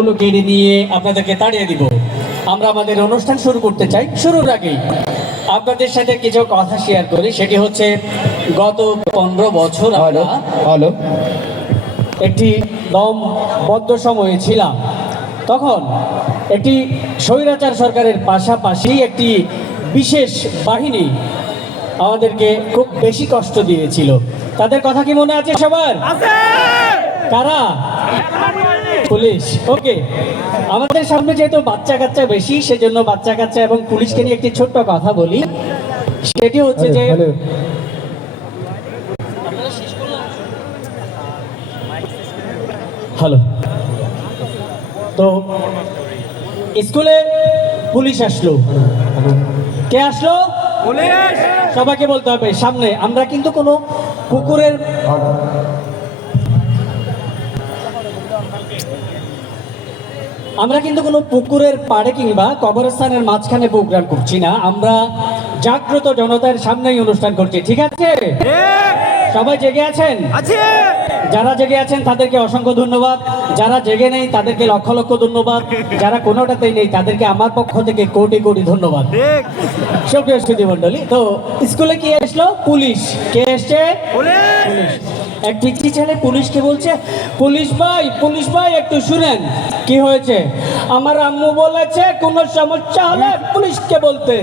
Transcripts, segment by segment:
গুলো কেড়ে নিয়ে আপনাদেরকে তাড়িয়ে দিব। আমরা আমাদের অনুষ্ঠান শুরু করতে চাই। শুরুর আগেই আপনাদের সাথে কিছু কথা শেয়ার করি। সেটি হচ্ছে গত পনেরো বছর আমরা হ্যালো একটি দম বদ্ধ সময়ে ছিলাম। তখন একটি স্বৈরাচার সরকারের পাশাপাশি একটি বিশেষ বাহিনী আমাদেরকে খুব বেশি কষ্ট দিয়েছিল। তাদের কথা কি মনে আছে সবার? কারা? পুলিশ। ওকে আমাদের সামনে যেহেতু বাচ্চা কাচ্চা বেশি সেজন্য বাচ্চা কাচ্চা এবং পুলিশকে নিয়ে একটি ছোট্ট কথা বলি। সেটি হচ্ছে যে হ্যালো। তো স্কুলে পুলিশ আসলো। কে আসলো? পুলিশ! সবাইকে বলতে হবে সামনে। আমরা কিন্তু কোনো কুকুরের আমরা কিন্তু কোনো পুকুরের পাড়ে কিংবা কবরস্থানের মাঝখানে প্রোগ্রাম করছি না। আমরা জাগ্রত জনতার সামনেই অনুষ্ঠান করছি। ঠিক আছে? সবাই জেগে আছেন? যারা জেগে আছেন তাদেরকে অসংখ্য ধন্যবাদ। যারা জেগে নেই তাদেরকে লক্ষ লক্ষ ধন্যবাদ। যারা কোনোটাতেই নেই তাদেরকে আমার পক্ষ থেকে কোটি কোটি ধন্যবাদ। সুপ্রিয় স্মৃতি মন্ডলী তো স্কুলে কি আসলো পুলিশ। কে এসছে? পুলিশ। এক পিচ্ছি ছেলে, পুলিশকে বলছে, পুলিশ ভাই পুলিশ ভাই, একটু শুনেন, কি হয়েছে? আমার আম্মু বলেছে, কোনো সমস্যা হলে পুলিশকে বলতে।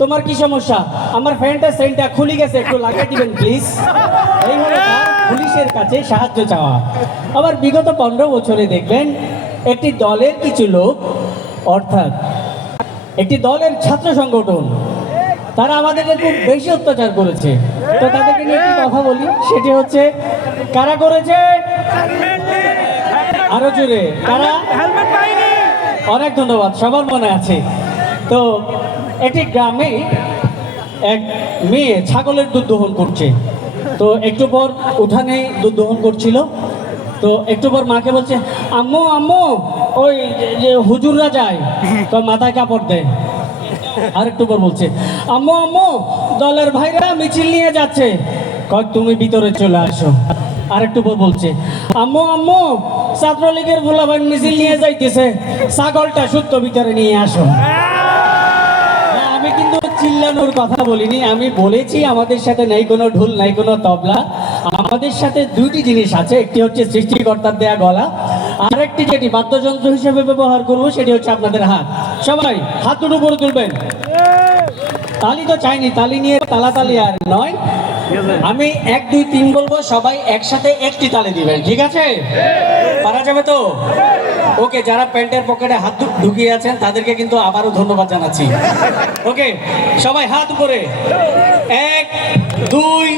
তোমার কি সমস্যা? আমার ফ্যানটা সেন্টটা খুলে গেছে, একটু লাগিয়ে দিবেন প্লিজ এই হলো পুলিশের কাছে সাহায্য চাওয়া। আবার বিগত পনেরো বছরে দেখবেন, একটি দলের কিছু লোক, অর্থাৎ একটি দলের ছাত্র সংগঠন, তারা আমাদেরকে খুব বেশি অত্যাচার করেছে। তো তাদেরকে নিয়ে একটি কথা বলি। সেটি হচ্ছে কারা করেছে? আরও জোরে। কারা? অনেক ধন্যবাদ সবার মনে আছে। তো এটি গ্রামে এক মেয়ে ছাগলের দুধ দহন করছে। তো একটু পর উঠানে দুধ দহন করছিল। তো একটু পর মাকে বলছে আম্মু আম্মু ওই যে- হুজুররা যায় তো মাথায় কাপড় দেয়। আর একটু পর বলছে আম্মু আম্মু দলের ভাইরা মিছিল নিয়ে যাচ্ছে। কয় তুমি ভিতরে চলে আসো। আর একটু বলছে। আম্মু আম্মু, ছাত্রলীগের ভোলাভাই মিছিল নিয়ে যাইতেছে। ছাগলটা সত্য ভিতরে নিয়ে আসো। আমি কিন্তু চিল্লানোর কথা বলিনি। আমি বলেছি আমাদের সাথে নেই কোনো ঢোল, নাই কোনো তবলা। আমাদের সাথে দুইটি জিনিস আছে। একটি হচ্ছে সৃষ্টিকর্তার দেয়া গলা। আর একটি যেটি বাদ্যযন্ত্র হিসেবে ব্যবহার করব, সেটি হচ্ছে আপনাদের হাত। সবাই, হাত দুটো উপরে তুলবেন। তালি তো চাইনি, তালি নিয়ে তালাতালি আর নয়। আমি এক, দুই, তিন বলব, সবাই একসাথে একটি তালে দিবেন, ঠিক আছে? পারা যাবে তো? ওকে, যারা প্যান্টের পকেটে হাত ঢুকিয়ে আছেন, তাদেরকে কিন্তু আবারও ধন্যবাদ জানাচ্ছি। ওকে, সবাই হাত উপরে। এক, দুই,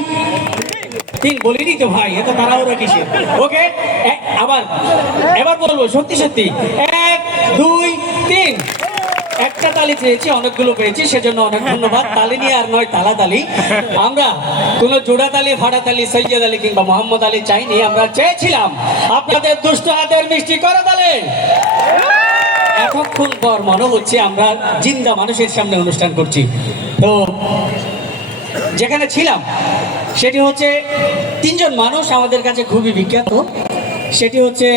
তিন, বলিনি তো ভাই, এত তাড়াহুড়ো কিসে ওকে আবার, এবার বলব, সত্যি সত্যি। এক, দুই, তিন। একটা তালি পেয়েছি অনেকগুলো পেয়েছি সেজন্য অনেক ধন্যবাদ। তালি নিয়ে আর নয় তালা তালি। আমরা কোন জোড়া তালি ভাড়া তালি সৈয়দ আলী কিংবা মোহাম্মদ আলী চাইনি আমরা চেয়েছিলাম। আপনাদের দুষ্ট হাতের মিষ্টি করা তালে। এতক্ষণ পর মনে হচ্ছে আমরা জিন্দা মানুষের সামনে অনুষ্ঠান করছি। তো যেখানে ছিলাম সেটি হচ্ছে তিনজন মানুষ আমাদের কাছে খুবই বিখ্যাত। সেটি হচ্ছে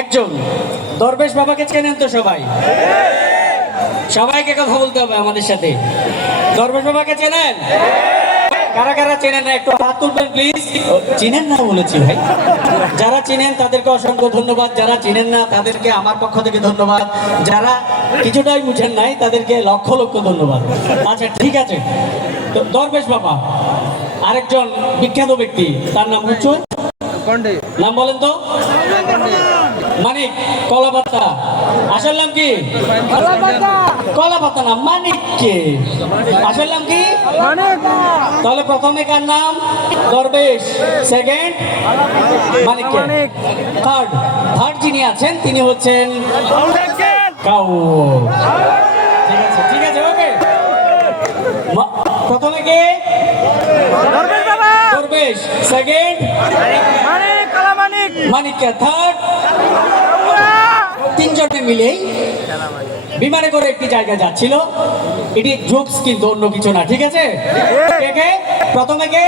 একজন দরবেশ বাবাকে চেনেন তো সবাই? সবাইকে কথা বলতে হবে আমাদের সাথে। দরবেশ বাবাকে চেনেন? কারা কারা চেনেন না একটু হাত তুলবেন প্লিজ চিনেন না বলেছি ভাই। যারা চিনেন তাদেরকে অসংখ্য ধন্যবাদ। যারা চিনেন না তাদেরকে আমার পক্ষ থেকে ধন্যবাদ। যারা কিছুটাই বুঝেন নাই তাদেরকে লক্ষ লক্ষ ধন্যবাদ। আচ্ছা ঠিক আছে। তো দরবেশ বাবা আরেকজন বিখ্যাত ব্যক্তি তার নাম হচ্ছে? নাম বলেন তো? মানিক কলা পাতা আসল নাম কি? কলা পাতা না মানিক কে আসল নাম কি? তাহলে প্রথমে কার নাম? দরবেশ। সেকেন্ড মানিক। থার্ড থার্ড যিনি আছেন তিনি হচ্ছেন কাউ। ঠিক আছে ঠিক আছে ওকে। প্রথমে কে? দরবেশ সেকেন্ড মানিকা থার্ড তিনজনে মিলেই বিমানে করে একটি জায়গায় যাচ্ছিল। এটি জোকস, কিন্তু অন্য কিছু না, ঠিক আছে? প্রথমে কে?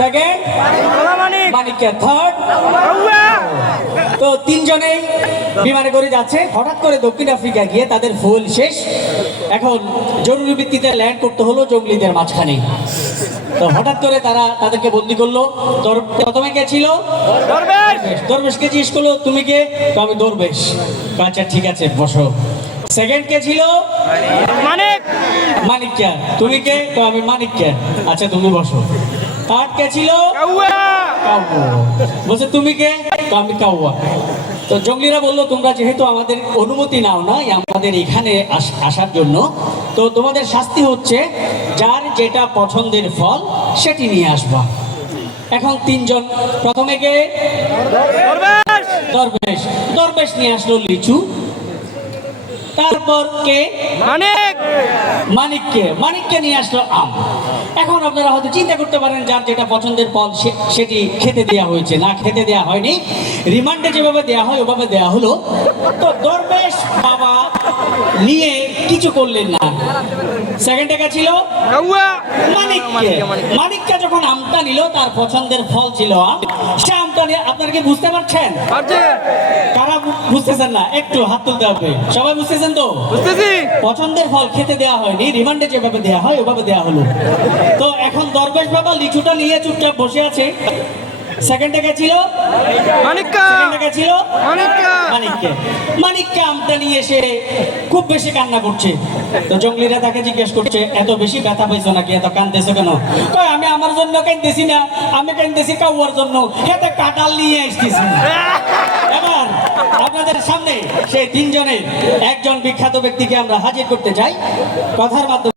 সেকেন্ড মানিকা থার্ড তিনজনেই বিমানে করে যাচ্ছে। হঠাৎ করে দক্ষিণ আফ্রিকা গিয়ে তাদের ফুল শেষ। এখন জরুরি ভিত্তিতে ল্যান্ড করতে হলো জঙ্গলিদের মাঝখানে। তো হঠাৎ করে তারা তাদেরকে বন্দি করল। প্রথমে কে ছিল? দরবেশ! দরবেশকে জিজ্ঞেস করল তুমি কে? তো আমি দরবেশ। আচ্ছা ঠিক আছে বসো। সেকেন্ড কে ছিল? মানিক! মানিক কে? তুমি কে? তো আমি মানিক কে। আচ্ছা তুমি বসো। থার্ড কে ছিল? বলছে তুমি কে? তো আমি কাউয়া। তো জঙ্গলিরা বলল তোমরা যেহেতু আমাদের অনুমতি নাও না আমাদের এখানে আস- আসার জন্য তো তোমাদের শাস্তি হচ্ছে যার যেটা পছন্দের ফল সেটি নিয়ে আসবা। এখন তিনজন প্রথমে কে? দরবেশ। দরবেশ নিয়ে আসলো লিচু। তারপর কে? মানিক। মানিককে। মানিককে নিয়ে আসলো আম। এখন আপনারা হয়তো চিন্তা করতে পারেন যার যেটা পছন্দের ফল সেটি খেতে দেওয়া হয়েছে। না খেতে দেওয়া হয়নি। রিমান্ডে যেভাবে দেওয়া হয় ওভাবে দেওয়া হলো। তো দরবেশ বাবা নিয়ে কিছু করলেন না। সেকেন্ড টাকা ছিল। মানিককে। মানিককে যখন আমটা নিল তার পছন্দের ফল ছিল আম নিয়ে আপনারা কি বুঝতে পারছেন? পারছে। কারা বুঝতেছেন না? একটু হাত তুলতে হবে। সবাই বুঝতেছেন তো? বুঝতেছি। পছন্দের ফল খেতে দেওয়া হয়নি রিমান্ডে যেভাবে দেওয়া হয় ওভাবে দেওয়া হলো। তো এখন দরবেশ বাবা লিচুটা নিয়ে চুপচাপ বসে আছে। সেকেন্ড কে ছিল? মানিকা সেকেন্ড কে ছিল? মানিকা মানিককে। মানিককে আমটা নিয়ে এসে খুব বেশি কান্না করছে। তো জঙ্গলিরা তাকে জিজ্ঞেস করছে এত বেশি ব্যথা পাইছো নাকি? এত কানতেছো কেন? কই আমি আমার জন্য কানতেছি না। আমি কানতেছি কাউয়ার জন্য। এতে কাটাল নিয়ে আসতেছি। এবার আপনাদের সামনে সেই তিনজনের একজন বিখ্যাত ব্যক্তিকে আমরা হাজির করতে চাই। কথার মাধ্যমে